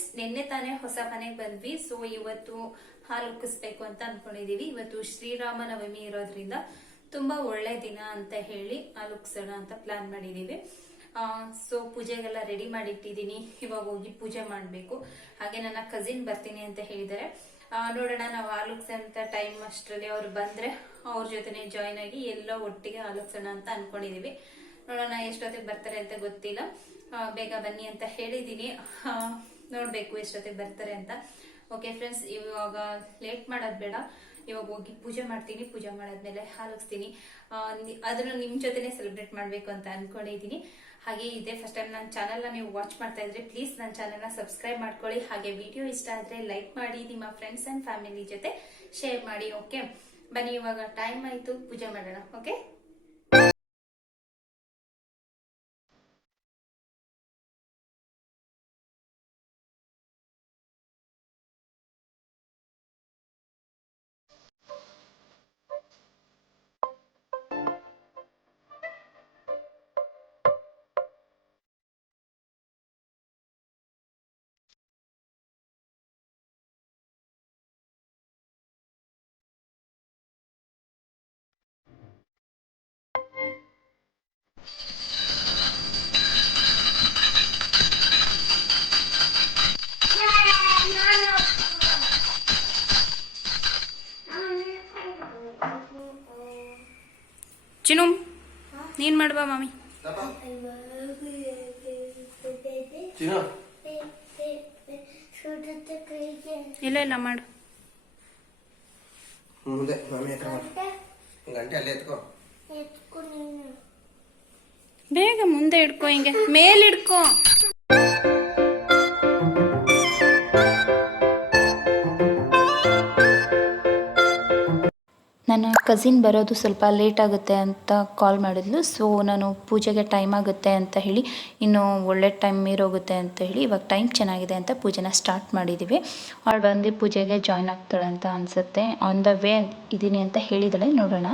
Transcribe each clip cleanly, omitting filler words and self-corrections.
Friends, ನಿನ್ನೆ ತಾನೇ ಹೊಸ ಮನೆಗೆ ಬಂದ್ವಿ. ಸೊ ಇವತ್ತು ಹಾಲು ಉಕ್ಕಿಸ್ಬೇಕು ಅಂತ ಅನ್ಕೊಂಡಿದೀವಿ. ಇವತ್ತು ಶ್ರೀರಾಮ ನವಮಿ ಇರೋದ್ರಿಂದ ತುಂಬಾ ಒಳ್ಳೆ ದಿನ ಅಂತ ಹೇಳಿ ಹಾಲು ಉಕ್ಸೋಣ ಅಂತ ಪ್ಲಾನ್ ಮಾಡಿದೀವಿ. ಸೊ ಪೂಜೆಗೆಲ್ಲ ರೆಡಿ ಮಾಡಿಟ್ಟಿದೀನಿ. ಇವಾಗ ಹೋಗಿ ಪೂಜೆ ಮಾಡ್ಬೇಕು. ಹಾಗೆ ನನ್ನ ಕಸಿನ್ ಬರ್ತೀನಿ ಅಂತ ಹೇಳಿದ್ದಾರೆ. ನೋಡೋಣ, ನಾವು ಹಾಲು ಉಕ್ಸೋಂತ ಟೈಮ್ ಅಷ್ಟರಲ್ಲಿ ಅವ್ರು ಬಂದ್ರೆ ಅವ್ರ ಜೊತೆನೆ ಜಾಯಿನ್ ಆಗಿ ಎಲ್ಲೋ ಒಟ್ಟಿಗೆ ಹಾಲು ಉಕ್ಸೋಣ ಅಂತ ಅನ್ಕೊಂಡಿದೀವಿ. ನೋಡೋಣ ಎಷ್ಟೊತ್ತಿಗೆ ಬರ್ತಾರೆ ಅಂತ ಗೊತ್ತಿಲ್ಲ. ಬೇಗ ಬನ್ನಿ ಅಂತ ಹೇಳಿದೀನಿ. ನೋಡ್ಬೇಕು ಎಷ್ಟೊತ್ತಿಗೆ ಬರ್ತಾರೆ ಅಂತ. ಓಕೆ ಫ್ರೆಂಡ್ಸ್, ಇವಾಗ ಲೇಟ್ ಮಾಡೋದ್ ಬೇಡ. ಇವಾಗ ಹೋಗಿ ಪೂಜೆ ಮಾಡ್ತೀನಿ. ಪೂಜೆ ಮಾಡಾದ್ಮೇಲೆ ಹಾಲು ಉಕ್ಸ್ತೀನಿ. ಅದನ್ನು ನಿಮ್ ಜೊತೆನೆ ಸೆಲೆಬ್ರೇಟ್ ಮಾಡ್ಬೇಕು ಅಂತ ಅನ್ಕೊಂಡಿದೀನಿ. ಹಾಗೆ ಇದೇ ಫಸ್ಟ್ ಟೈಮ್ ನನ್ನ ಚಾನೆಲ್ ನೀವು ವಾಚ್ ಮಾಡ್ತಾ ಇದ್ರೆ ಪ್ಲೀಸ್ ನನ್ನ ಚಾನೆಲ್ ನ ಸಬ್ಸ್ಕ್ರೈಬ್ ಮಾಡ್ಕೊಳ್ಳಿ. ಹಾಗೆ ವಿಡಿಯೋ ಇಷ್ಟ ಆದ್ರೆ ಲೈಕ್ ಮಾಡಿ, ನಿಮ್ಮ ಫ್ರೆಂಡ್ಸ್ ಅಂಡ್ ಫ್ಯಾಮಿಲಿ ಜೊತೆ ಶೇರ್ ಮಾಡಿ. ಓಕೆ ಬನ್ನಿ, ಇವಾಗ ಟೈಮ್ ಆಯ್ತು, ಪೂಜೆ ಮಾಡೋಣ. ಓಕೆ ಚಿನ್ನು, ನೀನ್ ಮಾಡ್ಬಾ ಮಾಮಿ. ಇಲ್ಲ ಇಲ್ಲ ಮಾಡು. ಮುಂದೆ ಮಾಮಿ ಹತ್ರ ಗಂಟೆ ಅಲ್ಲೇ ಎತ್ಕೋ. ಬೇಗ ಮುಂದೆ ಇಡ್ಕೋ, ಹಿಂಗೆ ಮೇಲ್ ಇಡ್ಕೋ. ನನ್ನ ಕಸಿನ್ ಬರೋದು ಸ್ವಲ್ಪ ಲೇಟ್ ಆಗುತ್ತೆ ಅಂತ ಕಾಲ್ ಮಾಡಿದ್ಲು. ಸೊ ನಾನು ಪೂಜೆಗೆ ಟೈಮ್ ಆಗುತ್ತೆ ಅಂತ ಹೇಳಿ, ಇನ್ನು ಒಳ್ಳೆ ಟೈಮ್ ಮೀರೋಗುತ್ತೆ ಅಂತ ಹೇಳಿ ಇವಾಗ ಟೈಮ್ ಚೆನ್ನಾಗಿದೆ ಅಂತ ಪೂಜೆನ ಸ್ಟಾರ್ಟ್ ಮಾಡಿದ್ದೀವಿ. ಅವಳು ಬಂದು ಪೂಜೆಗೆ ಜಾಯ್ನ್ ಆಗ್ತಾಳೆ ಅಂತ ಅನಿಸುತ್ತೆ. ಆನ್ ದ ವೇ ಇದ್ದೀನಿ ಅಂತ ಹೇಳಿದಾಳೆ. ನೋಡೋಣ.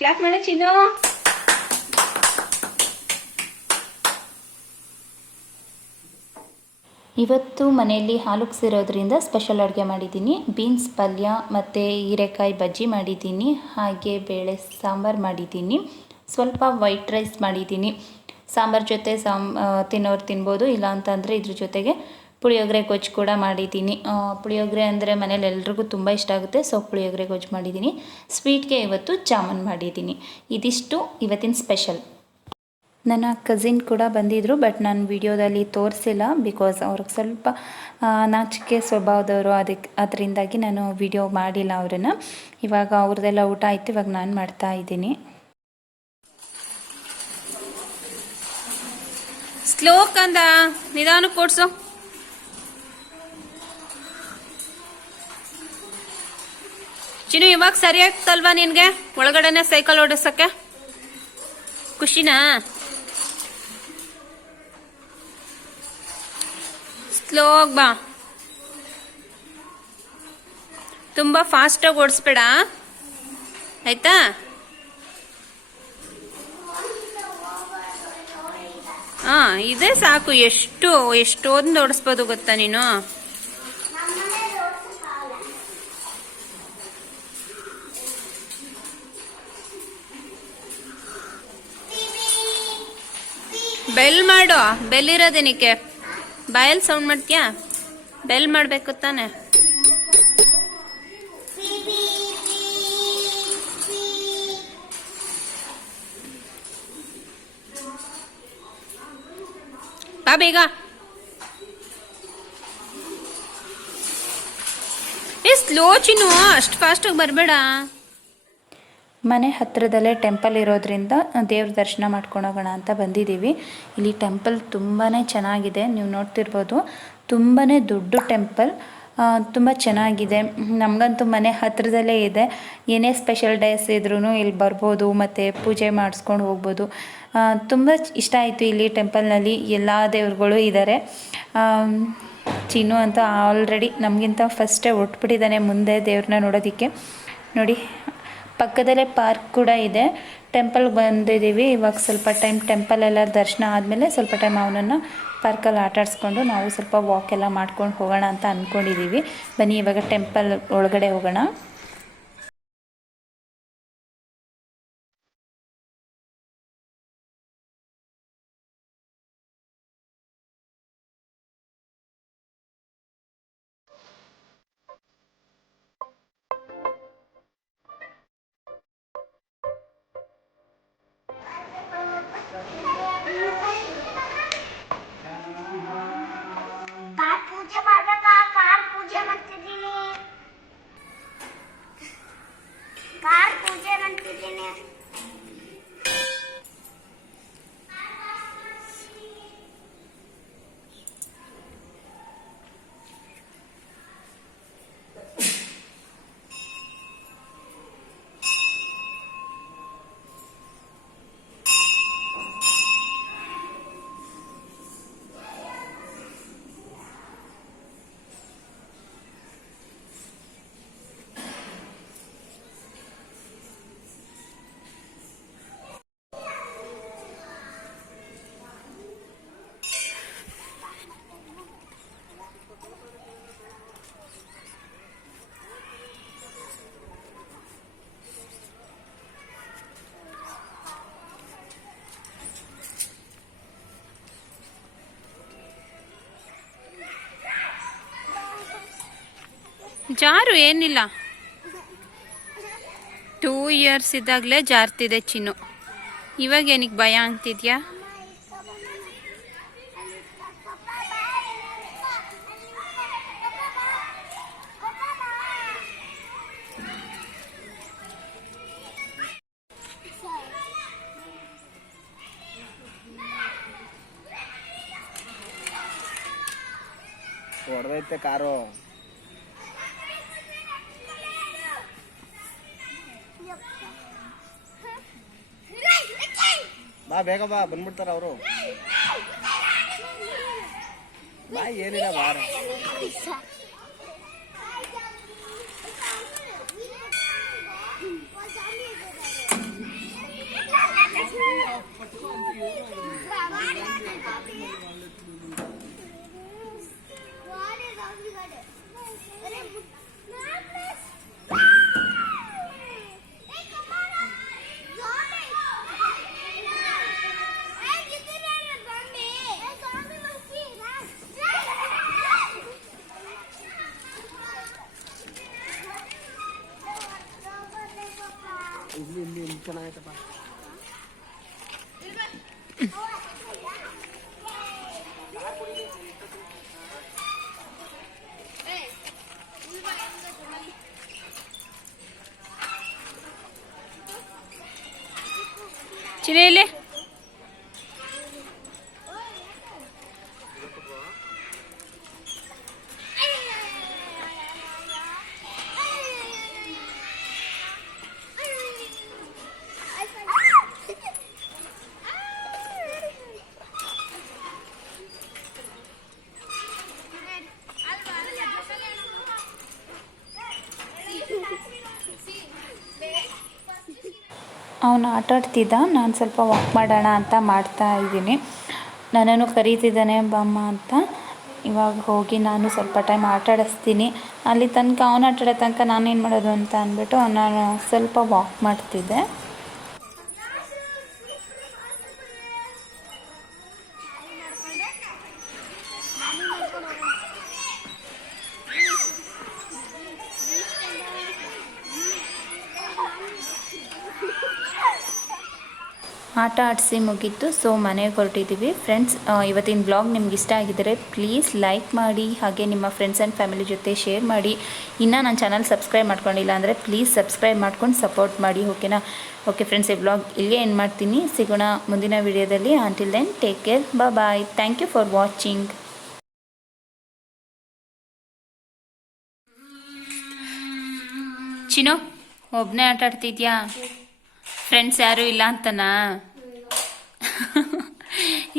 ಕ್ಲಾಪ್ ಮಾಡ ಚಿನ್ನು. ಇವತ್ತು ಮನೆಯಲ್ಲಿ ಹಾಲು ಉಕ್ಸಿರೋದ್ರಿಂದ ಸ್ಪೆಷಲ್ ಅಡುಗೆ ಮಾಡಿದ್ದೀನಿ. ಬೀನ್ಸ್ ಪಲ್ಯ ಮತ್ತು ಹೀರೆಕಾಯಿ ಬಜ್ಜಿ ಮಾಡಿದ್ದೀನಿ. ಹಾಗೆ ಬೇಳೆ ಸಾಂಬಾರು ಮಾಡಿದ್ದೀನಿ. ಸ್ವಲ್ಪ ವೈಟ್ ರೈಸ್ ಮಾಡಿದ್ದೀನಿ. ಸಾಂಬಾರು ಜೊತೆ ತಿನ್ನೋರು ತಿನ್ಬೋದು, ಇಲ್ಲ ಅಂತಂದರೆ ಇದ್ರ ಜೊತೆಗೆ ಪುಳಿಯೋಗರೆ ಗೊಜ್ಜು ಕೂಡ ಮಾಡಿದ್ದೀನಿ. ಪುಳಿಯೋಗರೆ ಅಂದರೆ ಮನೇಲಿ ಎಲ್ರಿಗೂ ತುಂಬ ಇಷ್ಟ ಆಗುತ್ತೆ. ಸೊ ಪುಳಿಯೋಗರೆ ಗೊಜ್ಜು ಮಾಡಿದ್ದೀನಿ. ಸ್ವೀಟ್ಗೆ ಇವತ್ತು ಜಾಮೂನ್ ಮಾಡಿದ್ದೀನಿ. ಇದಿಷ್ಟು ಇವತ್ತಿನ ಸ್ಪೆಷಲ್. ನನ್ನ ಕಸಿನ್ ಕೂಡ ಬಂದಿದ್ದರು, ಬಟ್ ನಾನು ವಿಡಿಯೋದಲ್ಲಿ ತೋರಿಸಿಲ್ಲ. ಬಿಕಾಸ್ ಅವ್ರಿಗೆ ಸ್ವಲ್ಪ ನಾಚಿಕೆ ಸ್ವಭಾವದವರು, ಅದರಿಂದಾಗಿ ನಾನು ವಿಡಿಯೋ ಮಾಡಿಲ್ಲ ಅವರನ್ನು. ಇವಾಗ ಅವ್ರದ್ದೆಲ್ಲ ಊಟ ಆಯಿತು, ಇವಾಗ ನಾನು ಮಾಡ್ತಾ ಇದ್ದೀನಿ. ಸ್ಲೋ ಕಂದ, ನಿಧಾನಕ್ಕೆ ಕೊಡ್ಸು. ಚಿನ್ನು, ಇವಾಗ ಸರಿ ಆಗ್ತಲ್ವಾ ನಿನ್ಗೆ ಒಳಗಡೆನೆ ಸೈಕಲ್ ಓಡಿಸಕ್ಕೆ? ಖುಷಿನಾ? ಸ್ಲೋ ಆಗಿ ಬಾ, ತುಂಬಾ ಫಾಸ್ಟಾಗಿ ಓಡಿಸ್ಬೇಡ ಆಯ್ತಾ? ಹಾ, ಇದೇ ಸಾಕು. ಎಷ್ಟೊಂದು ಓಡಿಸ್ಬೋದು ಗೊತ್ತಾ ನೀನು? ಬೆಲ್ ಮಾಡು. ಬೆಲ್ ಇರೋದೇನಕ್ಕೆ ಬಾಯಲ್ಲಿ ಸೌಂಡ್ ಮಾಡ್ತೀಯಾ? ಬೆಲ್ ಮಾಡಬೇಕು ತಾನೆ. ಬಾ ಬೇಗ. ಸ್ಲೋ ಚಿನ್ನು, ಅಷ್ಟು ಫಾಸ್ಟಾಗಿ ಬರಬೇಡ. ಮನೆ ಹತ್ತಿರದಲ್ಲೇ ಟೆಂಪಲ್ ಇರೋದ್ರಿಂದ ದೇವ್ರ ದರ್ಶನ ಮಾಡ್ಕೊಂಡು ಹೋಗೋಣ ಅಂತ ಬಂದಿದ್ದೀವಿ. ಇಲ್ಲಿ ಟೆಂಪಲ್ ತುಂಬಾ ಚೆನ್ನಾಗಿದೆ, ನೀವು ನೋಡ್ತಿರ್ಬೋದು. ತುಂಬಾ ದೊಡ್ಡ ಟೆಂಪಲ್, ತುಂಬ ಚೆನ್ನಾಗಿದೆ. ನಮಗಂತೂ ಮನೆ ಹತ್ತಿರದಲ್ಲೇ ಇದೆ. ಏನೇ ಸ್ಪೆಷಲ್ ಡೇಸ್ ಇದ್ರೂ ಇಲ್ಲಿ ಬರ್ಬೋದು ಮತ್ತು ಪೂಜೆ ಮಾಡಿಸ್ಕೊಂಡು ಹೋಗ್ಬೋದು. ತುಂಬ ಇಷ್ಟ ಆಯಿತು. ಇಲ್ಲಿ ಟೆಂಪಲ್ನಲ್ಲಿ ಎಲ್ಲ ದೇವ್ರುಗಳು ಇದ್ದಾರೆ. ಚಿನ್ನು ಅಂತ ಆಲ್ರೆಡಿ ನಮಗಿಂತ ಫಸ್ಟೇ ಹೊಟ್ಬಿಟ್ಟಿದ್ದಾನೆ ಮುಂದೆ ದೇವ್ರನ್ನ ನೋಡೋದಕ್ಕೆ. ನೋಡಿ, ಪಕ್ಕದಲ್ಲೇ ಪಾರ್ಕ್ ಕೂಡ ಇದೆ. ಟೆಂಪಲ್ಗೆ ಬಂದಿದ್ದೀವಿ. ಇವಾಗ ಸ್ವಲ್ಪ ಟೈಮ್ ಟೆಂಪಲೆಲ್ಲ ದರ್ಶನ ಆದಮೇಲೆ ಸ್ವಲ್ಪ ಟೈಮ್ ಅವನನ್ನು ಪಾರ್ಕಲ್ಲಿ ಆಟಾಡಿಸ್ಕೊಂಡು ನಾವು ಸ್ವಲ್ಪ ವಾಕ್ ಎಲ್ಲ ಮಾಡ್ಕೊಂಡು ಹೋಗೋಣ ಅಂತ ಅಂದ್ಕೊಂಡಿದ್ದೀವಿ. ಬನ್ನಿ ಇವಾಗ ಟೆಂಪಲ್ ಒಳಗಡೆ ಹೋಗೋಣ. ಜಾರು, ಏನಿಲ್ಲ. 2 ಇಯರ್ಸ್ ಇದ್ದಾಗಲೇ ಜಾರ್ತಿದೆ ಚಿನ್ನು. ಇವಾಗ ಏನಕ್ಕೆ ಭಯ ಅಂತಿದ್ಯಾ? ಹೊಡೆದೈತೆ ಕಾರು. ಬಾ ಬೇಗ ಬಾ, ಬಂದ್ಬಿಡ್ತಾರ ಅವರು. ಬಾ, ಏನಿಲ್ಲ ಬಾರ. ಇಲ್ಲಿ ಚೆನ್ನಾಗೈತಪ್ಪ. ಚಿನೇಲಿ ಅವನು ಆಟ ಆಡ್ತಿದ್ದ, ನಾನು ಸ್ವಲ್ಪ ವಾಕ್ ಮಾಡೋಣ ಅಂತ ಮಾಡ್ತಾ ಇದ್ದೀನಿ. ನನ್ನನ್ನು ಕರೀತಿದ್ದಾನೆ ಬಾಮ್ಮ ಅಂತ. ಇವಾಗ ಹೋಗಿ ನಾನು ಸ್ವಲ್ಪ ಟೈಮ್ ಆಟ ಆಡಿಸ್ತೀನಿ. ಅಲ್ಲಿ ತನಕ ಅವನು ಆಟ ಆಡೋ ತನಕ ನಾನೇನು ಮಾಡೋದು ಅಂತ ಅಂದ್ಬಿಟ್ಟು ನಾನು ಸ್ವಲ್ಪ ವಾಕ್ ಮಾಡ್ತಿದ್ದೆ. ಆಟ ಆಡಿಸಿ ಮುಗೀತು. ಸೊ ಮನೆಗೆ ಹೊರಟಿದ್ದೀವಿ ಫ್ರೆಂಡ್ಸ್. ಇವತ್ತಿನ ಬ್ಲಾಗ್ ನಿಮ್ಗೆ ಇಷ್ಟ ಆಗಿದ್ದರೆ ಪ್ಲೀಸ್ ಲೈಕ್ ಮಾಡಿ, ಹಾಗೆ ನಿಮ್ಮ ಫ್ರೆಂಡ್ಸ್ ಆ್ಯಂಡ್ ಫ್ಯಾಮಿಲಿ ಜೊತೆ ಶೇರ್ ಮಾಡಿ. ಇನ್ನೂ ನನ್ನ ಚಾನಲ್ ಸಬ್ಸ್ಕ್ರೈಬ್ ಮಾಡ್ಕೊಂಡಿಲ್ಲ ಅಂದರೆ ಪ್ಲೀಸ್ ಸಬ್ಸ್ಕ್ರೈಬ್ ಮಾಡ್ಕೊಂಡು ಸಪೋರ್ಟ್ ಮಾಡಿ, ಓಕೆನಾ? ಓಕೆ ಫ್ರೆಂಡ್ಸ್, ಈ ಬ್ಲಾಗ್ ಇಲ್ಲಿಗೆ ಎಂಡ್ ಮಾಡ್ತೀನಿ. ಸಿಗೋಣ ಮುಂದಿನ ವಿಡಿಯೋದಲ್ಲಿ. Until then take care, bye. Thank you for watching. Chinnu, ಒಬ್ಬನೇ ಆಟ ಆಡ್ತಿದ್ಯಾ? ಫ್ರೆಂಡ್ಸ್ ಯಾರೂ ಇಲ್ಲ ಅಂತನಾ?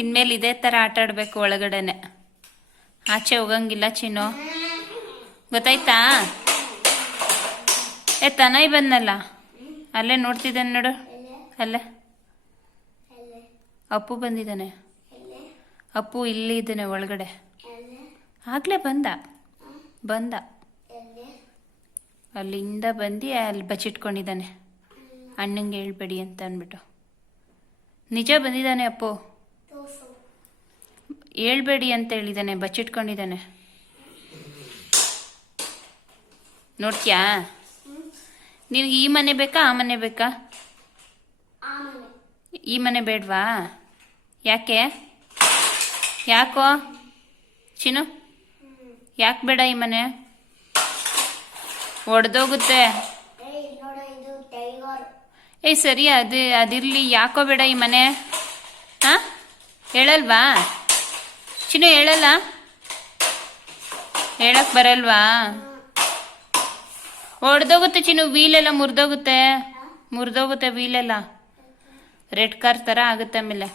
ಇನ್ಮೇಲೆ ಇದೇ ಥರ ಆಟ ಆಡಬೇಕು ಒಳಗಡೆನೆ, ಆಚೆ ಹೋಗಂಗಿಲ್ಲ ಚಿನ್ನು, ಗೊತ್ತಾಯ್ತಾ? ತನಯ್ ಬಂದಲ್ಲ, ಅಲ್ಲೇ ನೋಡ್ತಿದ್ದಾನೆ ನೋಡು, ಅಲ್ಲೇ ಅಪ್ಪು ಬಂದಿದ್ದಾನೆ. ಅಪ್ಪು ಇಲ್ಲಿ ಇದ್ದಾನೆ ಒಳಗಡೆ. ಆಗಲೇ ಬಂದ ಅಲ್ಲಿಂದ ಬಂದು ಅಲ್ಲಿ ಬಚ್ಚಿಟ್ಕೊಂಡಿದ್ದಾನೆ. ಅಣ್ಣಂಗೆ ಹೇಳ್ಬೇಡಿ ಅಂತ ಅಂದ್ಬಿಟ್ಟು. ನಿಜ ಬಂದಿದ್ದಾನೆ ಅಪ್ಪು, ಹೇಳ್ಬೇಡಿ ಅಂತ ಹೇಳಿದ್ದಾನೆ, ಬಚ್ಚಿಟ್ಕೊಂಡಿದ್ದಾನೆ. ನೋಡ್ತೀಯಾ? ನಿನಗೆ ಈ ಮನೆ ಬೇಕಾ ಆ ಮನೆ ಬೇಕಾ? ಈ ಮನೆ ಬೇಡವಾ? ಯಾಕೋ ಚಿನ್ನು, ಯಾಕೆ ಬೇಡ ಈ ಮನೆ? ಒಡೆದೋಗುತ್ತೆ. ಸರಿ, ಅದಿರಲಿ, ಯಾಕೋ ಬೇಡ ಈ ಮನೆ? ಹಾಂ, ಹೇಳಲ್ವಾ ಚಿನ್ನು? ಹೇಳಕ್ ಬರಲ್ವಾ? ಒಡೆದೋಗುತ್ತೆ ಚಿನ್ನು, ವೀಲೆಲ್ಲ ಮುರಿದೋಗುತ್ತೆ ವೀಲೆಲ್ಲ. ರೆಡ್ ಕಾರ್ ಥರ ಆಗುತ್ತೆ ಆಮೇಲೆ.